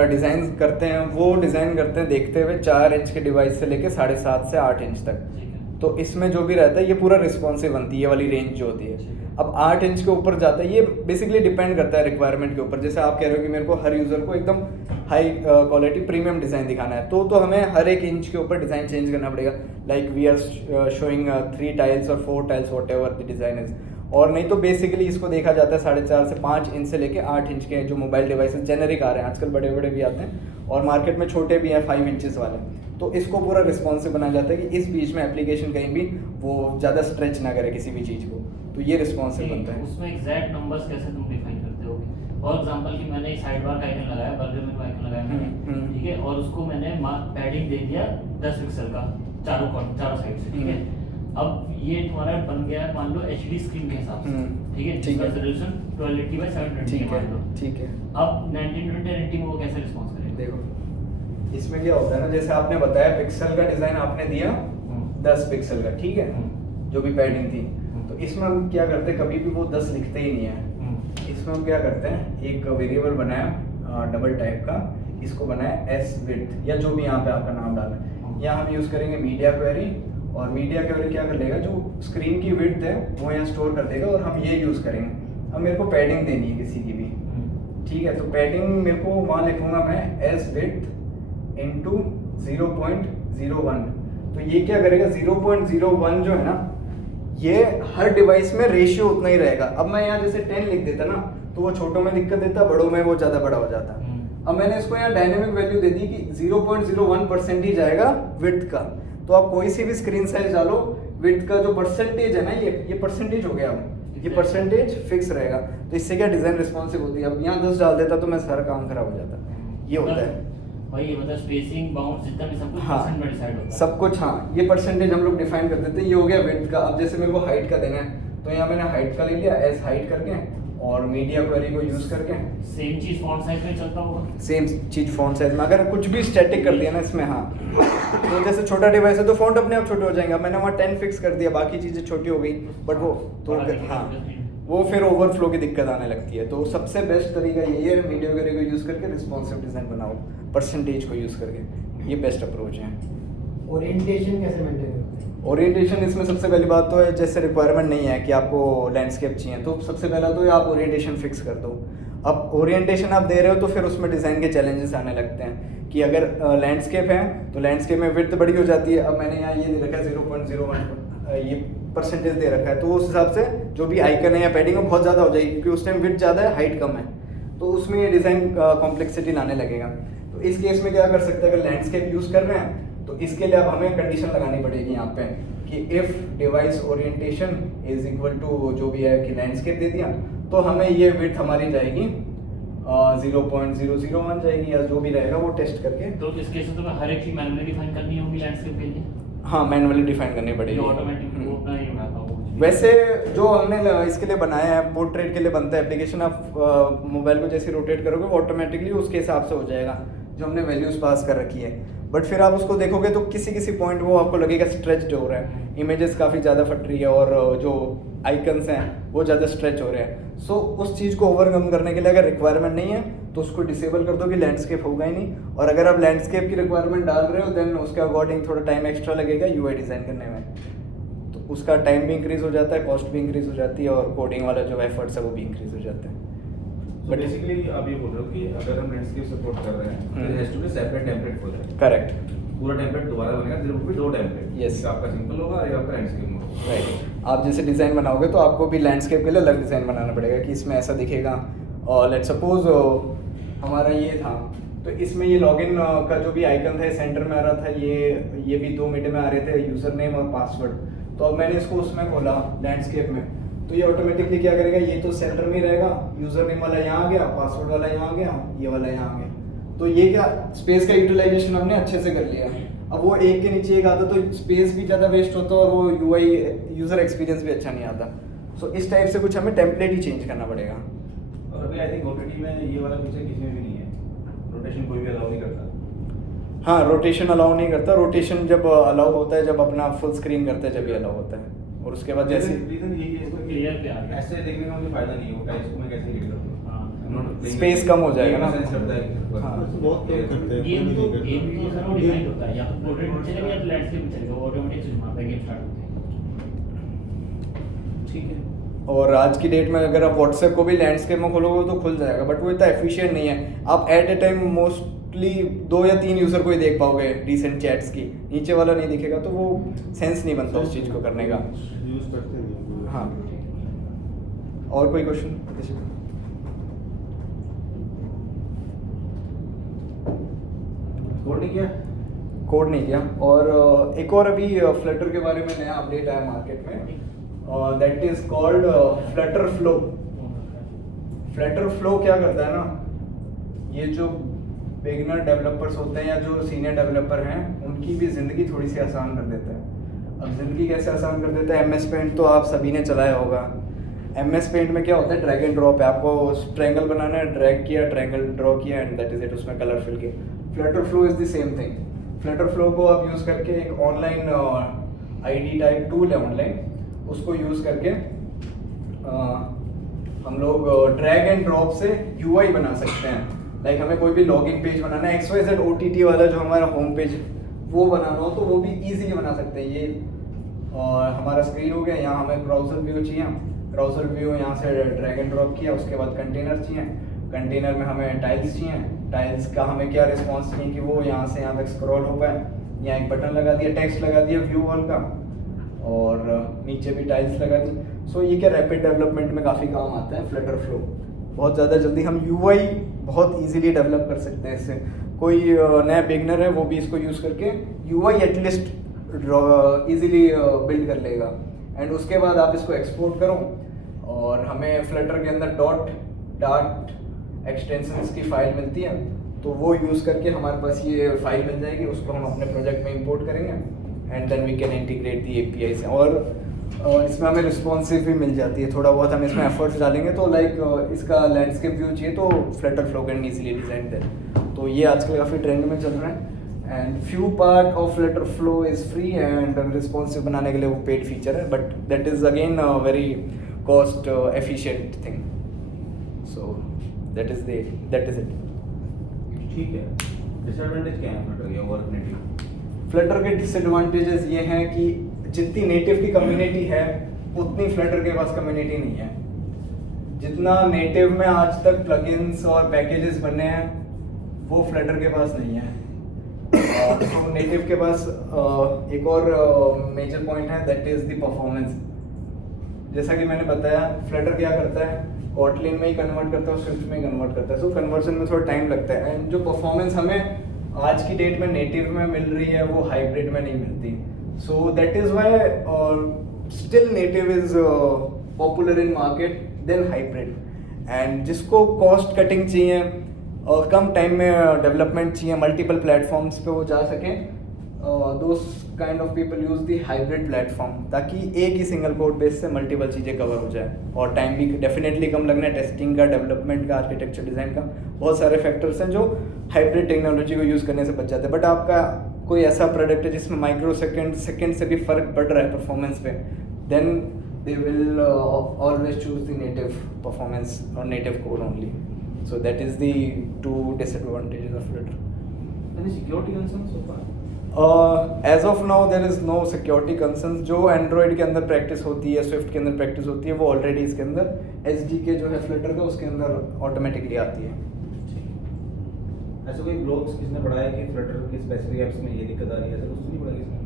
डिज़ाइन करते हैं वो डिज़ाइन करते हैं देखते हुए 4 इंच के डिवाइस से लेके 7.5 से 8 इंच तक। ठीक है। तो इसमें जो भी रहता है ये पूरा रिस्पॉन्सिव बनती है, ये वाली रेंज जो होती है। अब 8 इंच के ऊपर जाता है, ये बेसिकली डिपेंड करता है रिक्वायरमेंट के ऊपर। जैसे आप कह रहे हो कि मेरे को हर यूज़र को एकदम हाई क्वालिटी प्रीमियम डिज़ाइन दिखाना है, तो हमें हर एक इंच के ऊपर डिज़ाइन चेंज करना पड़ेगा। Like we are showing 3 tiles और 4 tiles whatever the design is. और नहीं तो बेसिकली इसको देखा जाता है 4.5 से 5 इंच से लेके 8 इंच के जो मोबाइल डिवाइसेस जेनेरिक आ रहे हैं आजकल, बड़े बड़े भी आते हैं और मार्केट में छोटे भी हैं 5 इंचेस वाले। तो इसको पूरा रिस्पॉन्सिव बनाया जाता है कि इस बीच में एप्लीकेशन कहीं भी वो ज़्यादा स्ट्रेच ना करे किसी भी चीज़ को, तो ये रिस्पॉन्सिव बनता है। उसमें एग्जैक्ट नंबर्स कैसे तुम डिफाइन करते हो? फॉर एग्जांपल कि मैंने साइड बार का आइकन लगाया, बर्गर में आइकन लगाया मैंने, ठीक है, और उसको मैंने पैडिंग दे दिया 10 पिक्सल का चारों साइड से, ठीक है। अब ये तुम्हारा बन गया मान लो HD स्क्रीन के हिसाब से, ठीक है, जिसका रेजोल्यूशन 1280x720 है मान लो। ठीक है। अब 1920x1080 में वो कैसे रिस्पॉन्स करेगा? देखो इसमें क्या होता है ना, जैसे आपने बताया पिक्सल का डिज़ाइन आपने दिया 10 पिक्सल का, ठीक है, जो भी पैडिंग थी, तो इसमें हम क्या करते हैं, कभी भी वो 10 लिखते ही नहीं है। इसमें हम क्या करते हैं, एक वेरिएबल बनाया डबल टाइप का, इसको बनाया S width या जो भी यहाँ पे आपका नाम डालना है। यहाँ हम यूज़ करेंगे मीडिया क्वेरी, और मीडिया क्वेरी क्या कर लेगा, जो स्क्रीन की विड्थ है वो यहाँ स्टोर कर देगा और हम ये यूज़ करेंगे। अब मेरे को पैडिंग देनी है किसी की भी, ठीक है, तो पैडिंग मेरे को वहाँ लिखूंगा मैं S width into 0.01। तो ये क्या करेगा, 0.01 जो है ना, ये हर डिवाइस में रेशियो उतना ही रहेगा। अब मैं यहाँ जैसे 10 लिख देता ना, तो वो छोटों में दिक्कत देता, बड़ों में वो ज़्यादा बड़ा हो जाता। अब मैंने इसको यहाँ डायनेमिक वैल्यू दे दी कि 0.01% ही जाएगा विड्थ का। तो आप कोई सी भी स्क्रीन साइज डालो, विड्थ का जो परसेंटेज है ना, ये परसेंटेज हो गया, अब ये परसेंटेज फिक्स रहेगा। तो इससे क्या डिज़ाइन रिस्पॉन्सिव होती है। अब यहाँ 10 डाल देता तो मैं सारा काम खराब हो जाता, ये होता है। वही मतलब स्पेसिंग बाउंड जितना भी सब कुछ हाँ, परसेंट में डिसाइड होता है। सब कुछ, हाँ, ये परसेंटेज हम लोग डिफाइन कर देते हैं। ये हो गया विड्थ का। अब जैसे मेरे को हाइट का देना है, तो यहाँ मैंने हाइट का ले लिया, एज हाइट करके, और मीडिया क्वेरी को यूज़ करके सेम चीज फॉन्ट साइज में चलता होगा। सेम चीज फॉन्ट साइज में। अगर कुछ भी स्टैटिक कर दिया ना इसमें, हाँ, तो जैसे छोटा डिवाइस है तो फॉन्ट अपने आप छोटे हो जाएंगे। अब मैंने वहाँ 10 फिक्स कर दिया, बाकी चीज़ें छोटी हो गई, बट वो तो हाँ, वो फिर ओवरफ्लो की दिक्कत आने लगती है। तो सबसे बेस्ट तरीका यही है, मीडिया क्वेरी को यूज़ करके रिस्पॉन्सिव डिज़ाइन बनाओ, परसेंटेज को यूज़ करके। ये बेस्ट अप्रोच है। ओरिएंटेशन कैसे मेंटेन करते हैं? ओरिएंटेशन इसमें सबसे पहली बात तो है, जैसे रिक्वायरमेंट नहीं है कि आपको लैंडस्केप चाहिए, तो सबसे पहला तो आप ओरिएंटेशन फिक्स कर दो। अब ओरिएंटेशन आप दे रहे हो तो फिर उसमें डिज़ाइन के चैलेंजेस आने लगते हैं कि अगर लैंडस्केप है तो लैंडस्केप में विड्थ बड़ी हो जाती है। अब मैंने यहाँ ये दे रखा है 0.01 ये परसेंटेज दे रखा है, तो उस हिसाब से जो भी आइकन है या पैडिंग है बहुत ज़्यादा हो जाएगी, क्योंकि उस टाइम विड्थ ज़्यादा है, हाइट कम है, तो उसमें ये डिज़ाइन कॉम्प्लेक्सिटी लाने लगेगा। तो इस केस में क्या कर सकते हैं, अगर लैंडस्केप यूज़ कर रहे हैं तो इसके लिए अब हमें कंडीशन लगानी पड़ेगी यहाँ पे कि if device orientation is equal to जो भी है कि लैंडस्केप दे दिया, तो हमें ये विड्थ हमारी जाएगी 0.001 जाएगी, या जो भी रहेगा वो टेस्ट करके। तो इस केस में तो हर एक चीज मैनुअली डिफाइन करनी होगी लैंडस्केप के लिए। हाँ, मैनुअली डिफाइन करनी पड़ेगी। जो ऑटोमेटिक वो अपना ये बनाता होगा। वैसे जो हमने इसके लिए बनाया है, पोर्ट्रेट के लिए बनता है एप्लीकेशन, आप मोबाइल को जैसे रोटेट करोगे वो ऑटोमेटिकली उसके हिसाब से हो जाएगा जो हमने वैल्यूज पास कर रखी है। बट फिर आप उसको देखोगे तो किसी किसी पॉइंट वो आपको लगेगा स्ट्रेच्ड हो रहा है, इमेजेस काफ़ी ज़्यादा फट रही है और जो आइकन्स हैं वो ज़्यादा स्ट्रेच हो रहे हैं। सो उस चीज़ को ओवरकम करने के लिए अगर रिक्वायरमेंट नहीं है तो उसको डिसेबल कर दो कि लैंडस्केप होगा ही नहीं। और अगर आप लैंडस्केप की रिक्वायरमेंट डाल रहे हो देन उसके अकॉर्डिंग थोड़ा टाइम एक्स्ट्रा लगेगा यूआई डिज़ाइन करने में, तो उसका टाइम भी इंक्रीज़ हो जाता है, कॉस्ट भी इंक्रीज़ हो जाती है, और कोडिंग वाला जो एफर्ट्स है वो भी इंक्रीज़ हो जाते हैं। So basically आप ये बोल रहे हो कि अगर हम लैंडस्केप सपोर्ट कर रहे हैं तो has to be separate template for that. Correct, पूरा टेम्पलेट दोबारा बनेगा, there will be 2 template. Yes. एक आपका सिंपल होगा, एक आपका लैंडस्केप होगा। राइट। आप जैसे डिज़ाइन बनाओगे तो आपको भी लैंडस्केप के लिए अलग डिज़ाइन बनाना पड़ेगा कि इसमें ऐसा दिखेगा। और लेट्स सपोज हमारा ये था, तो इसमें ये लॉगिन का जो भी आइकन था सेंटर में आ रहा था, ये भी 2 मिनट में आ रहे थे, यूज़र नेम और पासवर्ड। तो अब मैंने इसको उसमें खोला लैंडस्केप में, तो ये ऑटोमेटिकली क्या करेगा, ये तो सेंटर में ही रहेगा, यूज़र नेम वाला यहाँ आ गया, पासवर्ड वाला यहाँ आ गया, ये वाला यहाँ आ गया। तो ये क्या स्पेस का यूटिलाइजेशन हमने अच्छे से कर लिया। अब वो एक के नीचे एक आता तो स्पेस भी ज़्यादा वेस्ट होता और वो यूआई यूज़र एक्सपीरियंस भी अच्छा नहीं आता। सो इस टाइप से कुछ हमें टेम्पलेट ही चेंज करना पड़ेगा। और अभी आई थिंक ओटीटी में ये वाला फीचर किसी में भी नहीं है, रोटेशन कोई भी अलाउ नहीं करता। हाँ, रोटेशन अलाउ नहीं करता। रोटेशन जब अलाउ होता है जब अपना फुल स्क्रीन करते हैं, जब ये अलाउ होता है। और उसके बाद जैसे रीजन यही है इसको Clear पे आ गया। ऐसे देखने का मुझे फायदा नहीं होगा, इसको मैं कैसे रीड करूँ? Space कम हो जाएगा ना। सेंस करता है। हाँ। बहुत लोग करते हैं। गेम तो सर वो डिफाइन होता है, या तो पोर्ट्रेट में चलेगा या तो लैंडस्केप में चलेगा, वो ऑटोमेटिक स्विच मारता है, गेम स्टार्ट होता है। ठीक है। और आज की डेट में अगर आप व्हाट्सएप को भी लैंडस्केप में खोलोगे तो खुल जाएगा, बट वो इतना एफिशिएंट नहीं है। आप एट ए टाइम मोस्टली 2 या 3 यूज़र को ही देख पाओगे रिसेंट चैट्स की, नीचे वाला नहीं दिखेगा, तो वो सेंस नहीं बनता उस चीज़ को करने का। यूज करते हैं। हाँ, और कोई क्वेश्चन? कोड नहीं किया? कोड नहीं किया। और एक और अभी फ्लटर के बारे में नया अपडेट आया मार्केट में, that is called Flutter flow. Flutter flow क्या करता है ना, ये जो बिगिनर डेवलपर्स होते हैं या जो सीनियर डेवलपर हैं उनकी भी ज़िंदगी थोड़ी सी आसान कर देता है। अब ज़िंदगी कैसे आसान कर देता है, MS पेंट तो आप सभी ने चलाया होगा। MS पेंट में क्या होता है, ड्रैग एंड ड्रॉप है। आपको ट्रायंगल बनाना है, ड्रैग किया, ट्रायंगल ड्रॉ किया, एंड दैट इज इट, उसमें कलर फिल किया। Flutter flow is the same thing. Flutter flow को आप यूज़ करके एक ऑनलाइन ID टाइप टूल है ऑनलाइन, उसको यूज़ करके हम लोग ड्रैग एंड ड्रॉप से UI बना सकते हैं। लाइक हमें कोई भी लॉगिन पेज बनाना है, XYZ OTT वाला जो हमारा होम पेज वो बनाना हो तो वो भी इजीली बना सकते हैं। ये हमारा स्क्रीन हो गया, यहाँ हमें ब्राउज़र व्यू चाहिए, ब्राउज़र व्यू यहाँ से ड्रैग एंड ड्रॉप किया, उसके बाद कंटेनर चाहिए, कंटेनर में हमें टाइल्स चाहिए, टाइल्स का हमें क्या रिस्पॉन्स चाहिए कि वो यहाँ से यहाँ तक स्क्रॉल हो पाए। यहाँ एक बटन लगा दिया, टेक्स्ट लगा दिया व्यू वॉल का, और नीचे भी टाइल्स लगा दी। सो ये क्या रैपिड डेवलपमेंट में काफ़ी काम आता है फ्लटर फ्लो। बहुत ज़्यादा जल्दी हम UI बहुत इजीली डेवलप कर सकते हैं इससे। कोई नया बिगनर है वो भी इसको यूज़ करके UI एटलीस्ट इजीली बिल्ड कर लेगा। एंड उसके बाद आप इसको एक्सपोर्ट करो और हमें फ्लटर के अंदर डार्ट एक्सटेंशंस की फाइल मिलती है, तो वो यूज़ करके हमारे पास ये फाइल मिल जाएगी, उसको हम अपने प्रोजेक्ट में इंपोर्ट करेंगे and then we can integrate the API से। और इसमें हमें रिस्पॉन्सिव भी मिल जाती है, थोड़ा बहुत हम इसमें एफर्ट्स डालेंगे तो लाइक इसका लैंडस्केप व्यू चाहिए तो Flutter flow can easily design there. तो ये आजकल काफ़ी ट्रेंड में चल रहा है and few part of Flutter flow is free and responsive बनाने के लिए वो पेड फीचर है, but that is again very cost efficient thing. So that is it. ठीक है, डिसएडवांटेज क्या है फ्लटर या वर्क नेटिव? फ्लटर के डिसएडवांटेजेस ये हैं कि जितनी नेटिव की कम्युनिटी है उतनी फ्लटर के पास कम्युनिटी नहीं है। जितना नेटिव में आज तक प्लगइन्स और पैकेजेस बने हैं वो फ्लटर के पास नहीं है। तो नेटिव के पास एक और मेजर पॉइंट है, दैट इज द परफॉर्मेंस। जैसा कि मैंने बताया, फ्लटर क्या करता है, कॉटलिन में ही कन्वर्ट करता है और स्विफ्ट में ही कन्वर्ट करता है, सो कन्वर्जन में थोड़ा टाइम लगता है। एंड जो परफॉर्मेंस हमें आज की डेट में नेटिव में मिल रही है वो हाइब्रिड में नहीं मिलती। So that is why still native is popular in market then hybrid. And जिसको कॉस्ट कटिंग चाहिए और कम टाइम में डेवलपमेंट चाहिए, मल्टीपल प्लेटफॉर्म्स पे वो जा सकें, those kind of people use the hybrid platform, ताकि एक ही सिंगल कोड बेस से मल्टीपल चीज़ें कवर हो जाए और टाइम भी डेफिनेटली कम लगना है, टेस्टिंग का, डेवलपमेंट का, आर्किटेक्चर डिज़ाइन का, बहुत सारे फैक्टर्स हैं जो हाइब्रिड टेक्नोलॉजी को यूज़ करने से बच जाते हैं। बट आपका कोई ऐसा प्रोडक्ट है जिसमें माइक्रो सेकेंड से भी फ़र्क पड़ रहा है परफॉर्मेंस पे, then they will always choose the native performance और native code only. So that is the two disadvantages of Flutter. Any security concerns so far? As of now there is no security concerns। जो Android के अंदर प्रैक्टिस होती है, Swift के अंदर प्रैक्टिस होती है, वो ऑलरेडी इसके अंदर SDK जो है Flutter का उसके अंदर ऑटोमेटिकली आती है। ऐसा कोई ब्लॉग्स किसने पढ़ा है कि Flutter के स्पेसिफिक ऐप्स में ये दिक्कत आ रही है, ऐसा कुछ नहीं पढ़ा किसने?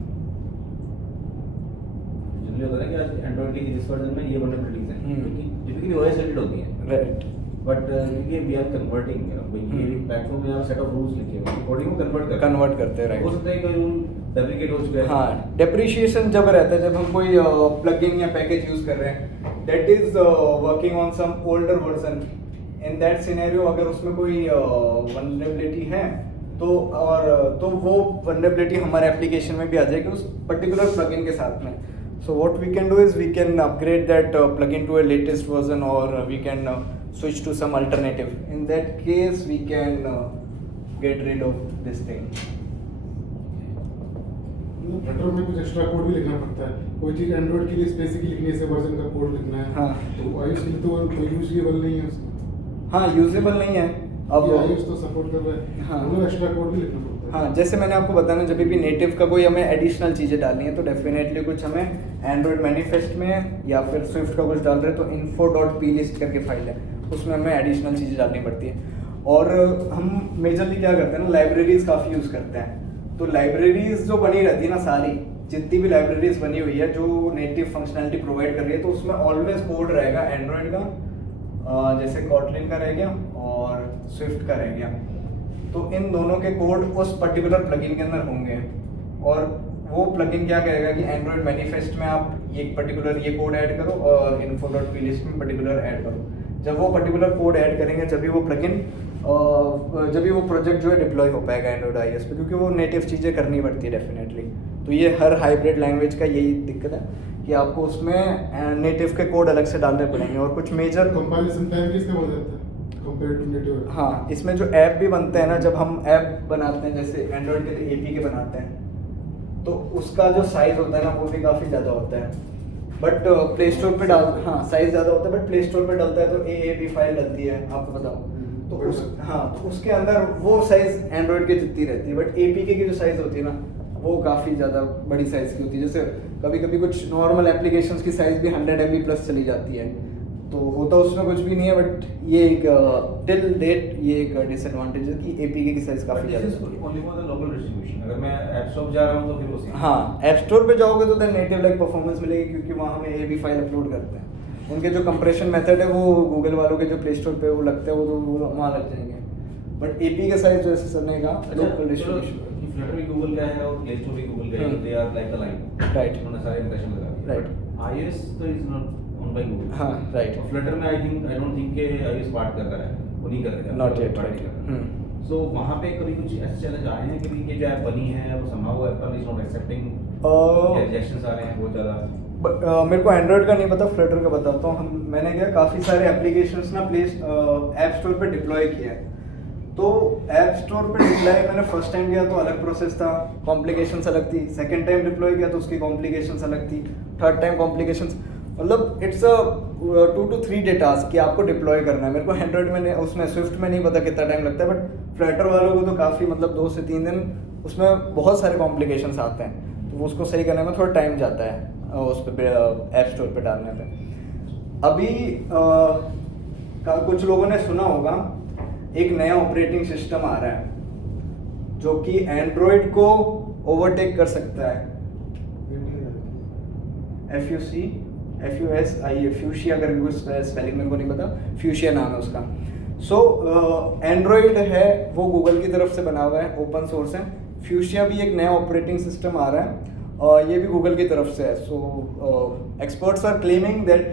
जनरली होता है ना कि आज Android के इस वर्जन में ये vulnerabilities हैं, क्योंकि typically OS related होती हैं। Right. बट क्योंकि वी आर कन्वर्टिंग, ये प्लेटफॉर्म में सेट ऑफ रूल्स लिखे हुए हैं, कोडिंग को कन्वर्ट करते हैं, राइट। हो सकता है कोई रूल डेप्रिकेट हो चुका है। हाँ, डेप्रिशिएशन जब रहता है, जब हम कोई प्लगइन या पैकेज यूज कर रहे हैं, that is working on some older version, in that scenario अगर उसमें कोई वल्नरेबिलिटी है तो वो वल्नरेबिलिटी हमारे एप्लीकेशन में भी आ जाएगी उस पर्टिकुलर प्लगइन के साथ में। So what we can do is we can upgrade that plugin to a latest version, or we can switch to some alternative. In that case, we can get rid of this thing. Flutter में कुछ एक्स्ट्रा कोड भी लिखना पड़ता है। कोई चीज़ एंड्रॉइड के लिए स्पेसिफिकली लिखने से वर्जन का कोड लिखना है। हाँ। तो iOS के लिए तो कोई यूजेबल नहीं है उसका। हाँ, यूजेबल नहीं है। अब iOS तो सपोर्ट कर रहा है। हाँ। मतलब एक्स्ट्रा कोड भी लिखना पड़ता है। हाँ, जैसे मैंने आपको बताया ना, जब भी नेटिव का कोई हमें एडिशनल चीज़ें डालनी है तो डेफिनेटली कुछ हमें एंड्रॉइड मैनिफेस्ट में या फिर स्विफ्ट का कुछ डाल रहे हैं तो info.plist करके फाइल है, उसमें हमें एडिशनल चीज़ें डालनी पड़ती है। और हम मेजरली क्या करते हैं ना, लाइब्रेरीज काफ़ी यूज़ करते हैं। तो लाइब्रेरीज जो बनी रहती है ना, सारी जितनी भी लाइब्रेरीज बनी हुई है जो नेटिव फंक्शनैलिटी प्रोवाइड कर रही है, तो उसमें ऑलवेज कोड रहेगा एंड्रॉइड का, जैसे कॉटलिन का रह गया और स्विफ्ट का रह गया। तो इन दोनों के कोड उस पर्टिकुलर प्लगइन के अंदर होंगे और वो प्लगइन क्या करेगा कि एंड्रॉइड मैनिफेस्ट में आप एक पर्टिकुलर ये कोड ऐड करो और info.plist में पर्टिकुलर ऐड करो। जब वो पर्टिकुलर कोड ऐड करेंगे जब भी वो प्लगइन जब भी वो प्रोजेक्ट जो है डिप्लॉय हो पाएगा एंड्रॉइड iOS पे, क्योंकि वो नेटिव चीज़ें करनी पड़ती है डेफिनेटली। तो ये हर हाइब्रिड लैंग्वेज का यही दिक्कत है कि आपको उसमें नेटिव के कोड अलग से डालने पड़ेंगे और कुछ मेजर कंपाइलेशन टाइम भी इसका बढ़ जाता है कंपेयर टू नेटिव। हाँ, इसमें जो ऐप भी बनते हैं ना, जब हम ऐप बनाते हैं जैसे एंड्रॉइड के लिए APK बनाते हैं, तो उसका जो साइज होता है ना वो भी काफ़ी ज़्यादा होता है। बट प्ले स्टोर पे हाँ साइज ज़्यादा होता है, बट प्ले स्टोर पे डलता है तो AAP फाइल डलती है, आपको बताऊँ तो तो उसके अंदर वो साइज एंड्रॉइड के जितनी रहती है, बट APK की जो साइज होती है ना वो काफ़ी ज़्यादा बड़ी साइज की होती है। जैसे कभी कभी कुछ नॉर्मल एप्लीकेशंस की साइज भी 100 MB प्लस चली जाती है, तो होता उसमें कुछ भी नहीं है। बट ये एक टिल डेट ये एक डिसएडवांटेज है कि APK की साइज काफ़ी ज़्यादा होती है। Only for the local distribution. अगर मैं ऐप स्टोर जा रहा हूं तो फिर उसी हाँ, ऐप स्टोर पे जाओगे तो नेटिव लाइक परफॉर्मेंस मिलेगी, क्योंकि वहाँ हमें AAP फाइल अपलोड करते हैं। उनके जो कंप्रेशन मेथड है वो गूगल वालों के जो प्ले स्टोर पे वो लगते हैं वो तो वहाँ लग जाएंगे। बट APK का साइज जो ऐसे चलने का लोकल डिस्ट्रीब्यूशन। फ्लटर भी गूगल का है और प्ले स्टोर भी गूगल का है, hmm. They are like the line. Right. उन्होंने सारे इंप्रेशन लगा दिए। Right. iOS तो is not own by Google. हाँ, right. और फ्लटर में आई डोंट थिंक कि iOS पार्ट कर रहा है, वो नहीं कर रहा है। Not yet, Part right. नहीं कर रहा है। So वहाँ पे कभी कुछ ऐसे चैलेंज आए हैं कि भी ये जो ऐप बनी है वो somehow Apple is not accepting, rejections आ रहे हैं बहुत ज़्यादा। मेरे को एंड्रॉयड का नहीं पता, फ्लटर का बताता हूँ। मैंने क्या काफ़ी सारे एप्लीकेशंस ना ऐप स्टोर पे डिप्लॉय किया है। तो ऐप स्टोर पे डिप्लॉय मैंने फर्स्ट टाइम किया तो अलग प्रोसेस था, कॉम्प्लिकेशंस अलग थी। सेकंड टाइम डिप्लॉय किया तो उसकी कॉम्प्लिकेशंस अलग थी। थर्ड टाइम कॉम्प्लिकेशंस, मतलब it's a 2 to 3 day task कि आपको डिप्लॉय करना है। मेरे को एंड्रॉयड में उसमें स्विफ्ट में नहीं पता कितना टाइम लगता है, बट फ्लटर वालों को तो काफ़ी मतलब 2 से 3 दिन, उसमें बहुत सारे कॉम्प्लिकेशंस आते हैं, तो उसको सही करने में थोड़ा टाइम जाता है उस पर ऐप स्टोर पे डालने पे। अभी कुछ लोगों ने सुना होगा एक नया ऑपरेटिंग सिस्टम आ रहा है जो कि एंड्रॉयड को ओवरटेक कर सकता है। FUSIA, फ्यूशिया करके स्पेलिंग मेरे को नहीं पता, फ्यूशिया नाम है उसका। सो एंड्रॉयड है वो गूगल की तरफ से बना हुआ है, ओपन सोर्स है। फ्यूशिया भी एक नया ऑपरेटिंग सिस्टम आ रहा है और ये भी गूगल की तरफ से है। So experts are claiming that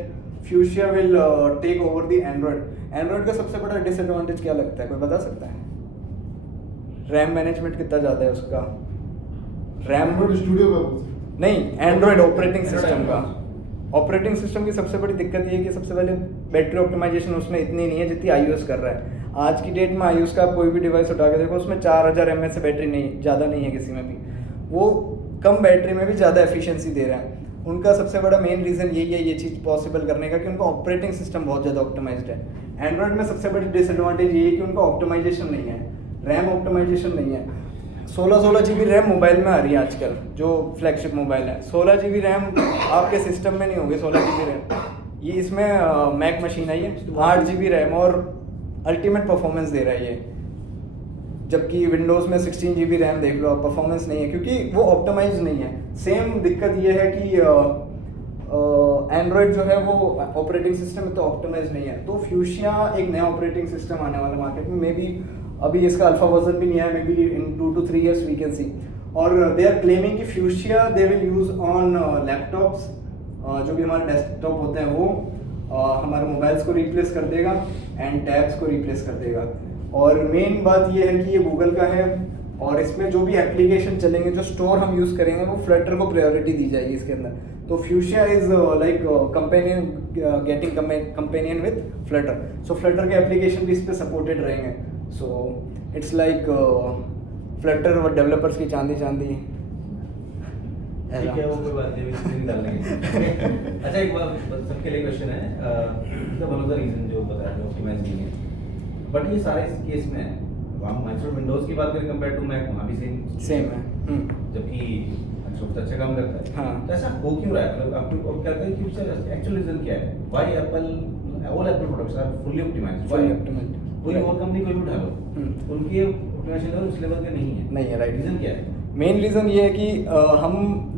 Fuchsia will take over the Android. Android का सबसे बड़ा डिसएडवांटेज क्या लगता है, कोई बता सकता है? रैम मैनेजमेंट कितना ज़्यादा है उसका? रैम एंड्रॉइड स्टूडियो का बोल सकते नहीं, एंड्रॉयड ऑपरेटिंग सिस्टम का। ऑपरेटिंग सिस्टम की सबसे बड़ी दिक्कत ये है कि सबसे पहले बैटरी ऑप्टिमाइजेशन उसमें इतनी नहीं है जितनी iOS कर रहा है। आज की डेट में iOS का आप कोई भी डिवाइस उठा के देखो, उसमें 4000 mAh से बैटरी नहीं, ज़्यादा नहीं है किसी में भी। वो कम बैटरी में भी ज़्यादा एफिशिएंसी दे रहा है। उनका सबसे बड़ा मेन रीज़न यही है ये चीज़ पॉसिबल करने का कि उनका ऑपरेटिंग सिस्टम बहुत ज़्यादा ऑप्टिमाइज्ड है। एंड्रॉयड में सबसे बड़ी डिसएडवांटेज ये है कि उनका ऑप्टिमाइजेशन नहीं है, रैम ऑप्टिमाइजेशन नहीं है। 16 GB रैम मोबाइल में आ रही है आजकल, जो फ्लैगशिप मोबाइल है। 16 GB रैम आपके सिस्टम में नहीं होगी। 16 GB रैम ये इसमें मैक मशीन आई है, 8 GB रैम और अल्टीमेट परफॉर्मेंस दे रहा है ये। जबकि विंडोज़ में 16 GB रैम देख लो आप, परफॉर्मेंस नहीं है क्योंकि वो ऑप्टिमाइज नहीं है। सेम दिक्कत ये है कि एंड्रॉयड जो है वो ऑपरेटिंग सिस्टम में तो ऑप्टिमाइज नहीं है। तो फ्यूशिया एक नया ऑपरेटिंग सिस्टम आने वाला मार्केट में, मे बी अभी इसका अल्फा वर्जन भी नहीं आया, maybe in 2 to 3 years we can see. और दे आर क्लेमिंग कि Fuchsia they will use on laptops, जो भी हमारे डेस्कटॉप होते हैं वो हमारे मोबाइल्स को रिप्लेस कर देगा एंड टैब्स को रिप्लेस कर देगा। और मेन बात ये है कि ये गूगल का है और इसमें जो भी एप्लीकेशन चलेंगे, जो स्टोर हम यूज़ करेंगे, वो फ्लटर को प्रायोरिटी दी जाएगी इसके अंदर। तो fuchsia is like companion, getting companion with Flutter. So Flutter के एप्लीकेशन भी इस पर सपोर्टेड रहेंगे। सो इट्स लाइक फ्लटर और डेवलपर्स की चांदी चांदी। ठीक है, वो कोई बात नहीं, इसमें नहीं डाल लेंगे। अच्छा, एक बात सबके लिए क्वेश्चन है, वन ऑफ द रीजन जो बताया जो ऑप्टिमाइज नहीं है, बट ये सारे इस केस में हम माइक्रोसॉफ्ट विंडोज की बात करें कंपेयर टू मैक, वहाँ भी सेम है। जबकि माइक्रोसॉफ्ट अच्छा काम करता है। हाँ। तो ऐसा हो क्यों रहा है? मतलब आपको क्या कहते हैं कि उसका एक्चुअल रीजन क्या है? Why Apple all Apple products are fully optimized? Fully optimized. कोई और कंपनी कोई भी उठा लो, उनकी ऑप्टिमाइजेशन लेवल उस लेवल के नहीं है, राइट। रीजन क्या है? मेन रीज़न ये है कि हम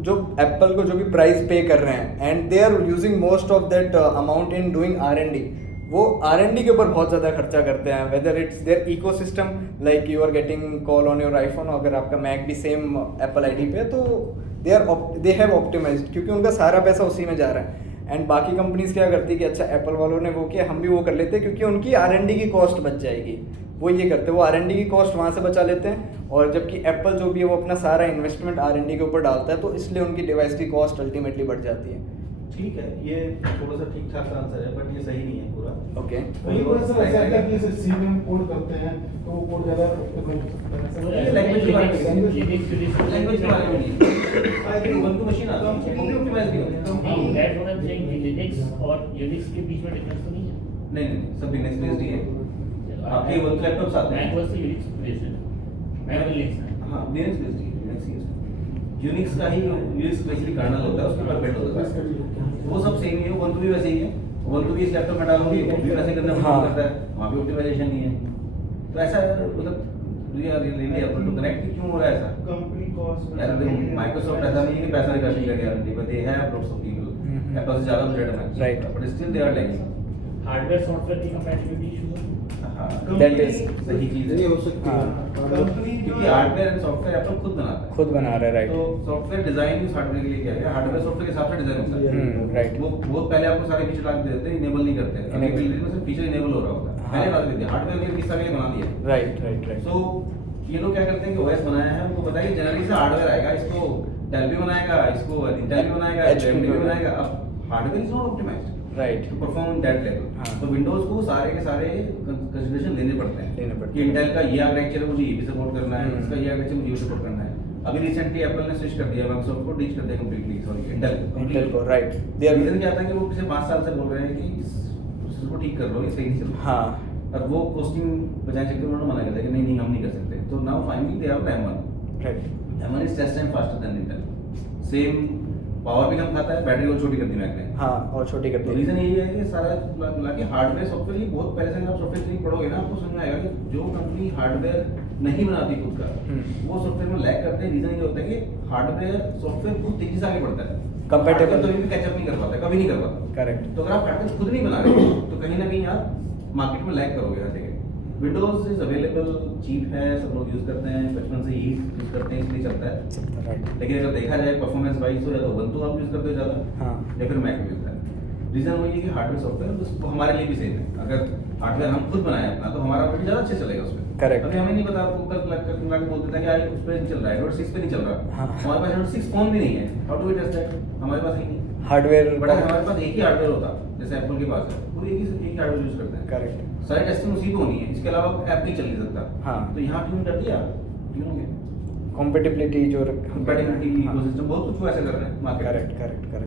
जो एप्पल को जो भी प्राइस पे कर रहे हैं and they are using most of that amount in doing R&D, वो R&D के ऊपर बहुत ज़्यादा खर्चा करते हैं। Whether it's their ecosystem, like you are getting call on your iPhone, अगर आपका मैक भी सेम एप्पल आईडी पे है तो दे हैव ऑप्टिमाइज्ड, क्योंकि उनका सारा पैसा उसी में जा रहा है। एंड बाकी कंपनीज क्या करती है कि अच्छा एप्पल वालों ने वो किया, हम भी वो कर लेते हैं, क्योंकि उनकी R&D की कॉस्ट बच जाएगी। वो ये करते हैं, वो R&D की कॉस्ट वहाँ से बचा लेते हैं, और जबकि एप्पल जो भी है वो अपना सारा इन्वेस्टमेंट R&D के ऊपर डालता है, तो इसलिए उनकी डिवाइस की कॉस्ट अल्टीमेटली बढ़ जाती है। ठीक है, ये थोड़ा सा ठीक ठाक आंसर है, बट ये सही नहीं है पूरा। ओके। वही थोड़ा सा ऐसा है कि सी में कोड करते हैं तो वो कोड ज़्यादा optimize हो सकता है। ये लैंग्वेज के बारे में नहीं है। Linux लैंग्वेज के बारे में नहीं है। I think one two machine आता है, वो भी ऑप्टिमाइज नहीं होता। That's what I'm saying, Linux और Unix के बीच में डिफरेंस तो नहीं है। नहीं, सब लिनक्स बेस्ड ही है। आपके वो लैपटॉप्स आते हैं। Mac was the Unix based है। Mac में Linux है। हाँ, लिनक्स बेस्ड ही है, लिनक्स ही है। यूनिक्स का ही यूनिक्स बेसिकली कर्नल होता है, उसके ऊपर बिल्ड होता है। वो सब सेम ही है, ubuntu भी वैसे ही है। ubuntu भी इस लैपटॉप में डालोगे, वो भी वैसे करना पसंद करता है, वहाँ पे ऑप्टिमाइजेशन नहीं है। तो ऐसा मतलब we are really able to connect, क्यों हो रहा है ऐसा? कंपनी कॉस्ट यार देखो, माइक्रोसॉफ्ट ऐसा नहीं है कि पैसा निकालने का guarantee, but they have lots of people, Apple से ज़्यादा बजट है, Right. But still they are lagging. Hardware software की कंपैटिबिलिटी इशू है। That is सही चीज ये है हो सकती है क्योंकि हार्डवेयर एंड सॉफ्टवेयर एप्पल खुद बनाता है। खुद बना रहा है, राइट। तो सॉफ्टवेयर डिजाइन इस हार्डवेयर के लिए किया गया, हार्डवेयर सॉफ्टवेयर के हिसाब से डिजाइन होता है। राइट। वो पहले आपको सारे फीचर ला के देते हैं, इनेबल नहीं करते हैं। अभी Enable। बिल्डिंग में सिर्फ फीचर इनेबल हो रहा होता है, पहले ला देते हैं। हार्डवेयर के किस्सा के लिए बना दिया। Right right right. सो ये लोग क्या करते हैं कि ओएस बनाया है, उनको पता है कि जनरली से हार्डवेयर आएगा, इसको डेल भी बनाएगा, इसको इंटेल भी बनाएगा, HP AMD भी भी बनाएगा। अब hardware is not optimized right. To perform that level. हाँ। तो विंडोज को सारे के सारे कंसीडरेशन लेने पड़ते हैं। लेने पड़ते कि हैं। इंटेल का ये आर्किटेक्चर है, मुझे ये भी सपोर्ट करना है, हम्म। इसका ये आर्किटेक्चर मुझे ये सपोर्ट करना है। अभी रिसेंटली एप्पल ने स्विच कर दिया, माइक्रोसॉफ्ट को डीच कर दिया कंप्लीटली, सॉरी इंटेल को, राइट। दे आर रीजन क्या था कि वो पिछले 5 साल से बोल रहे हैं कि इस प्रोसेसर को ठीक कर लो, ये सही नहीं चल रहा। हाँ और वो कॉस्टिंग बजाय चक्कर में उन्होंने मना कर दिया कि नहीं नहीं हम नहीं कर सकते। तो now finally they have M1। Right. M1 is 10 time faster than Intel. Same power भी कम खाता है, बैटरी और छोटी कर दी मैक ने। हाँ, और छोटी कर तो दी। रीजन यही है कि सारा मिला के हार्डवेयर सॉफ्टवेयर ये बहुत पहले से आप सॉफ्टवेयर नहीं पढ़ोगे ना, आपको समझ में आएगा कि जो कंपनी हार्डवेयर नहीं बनाती खुद का, वो सॉफ्टवेयर में लैग करते हैं। रीजन ये होता है कि हार्डवेयर सॉफ्टवेयर बहुत तेजी से आगे बढ़ता है, Compatible। Hardware कभी भी कैचअप नहीं कर पाता, कभी नहीं कर पाता। करेक्ट। तो अगर आप हार्डवेयर खुद नहीं बना रहे तो कहीं ना कहीं आप मार्केट में लैग करोगे हर जगह। विंडोज इज अवेलेबल, चीप है, सब लोग यूज करते हैं, बचपन से ही यूज करते हैं, इसलिए चलता है। राइट। लेकिन अगर देखा जाए परफॉर्मेंस वाइज तो या तो Ubuntu आप यूज करते हो ज्यादा, हाँ। या फिर मैक यूज करते हैं। रीजन वही है कि हार्डवेयर सॉफ्टवेयर वो हमारे लिए भी सेम है। अगर हार्डवेयर हम खुद बनाए अपना तो हमारा ऑपरेटिंग ज्यादा अच्छे चलेगा उसमें। Correct। अभी हमें नहीं पता, आपको कल लग बोलते थे कि आज उस पर नहीं चल रहा है, Android 6 पे नहीं चल रहा। हाँ। हमारे पास Android 6 फोन भी नहीं है, how do we test that? हमारे पास ही नहीं। हार्डवेयर। बट अगर हमारे पास एक ही हार्डवेयर होता जैसे एप्पल के पास है, वो एक ही हार्डवेयर यूज करते हैं। करेक्ट। सारी टेस्टिंग उसी पे होनी है, इसके अलावा ऐप नहीं चल नहीं सकता। हाँ। तो यहाँ ट्यून कर दिया, ट्यून हो गया। कॉम्पेटिबिलिटी जो कंपैटिबिलिटी इकोसिस्टम बहुत कुछ वो ऐसे कर रहे हैं मार्केट। Correct correct correct.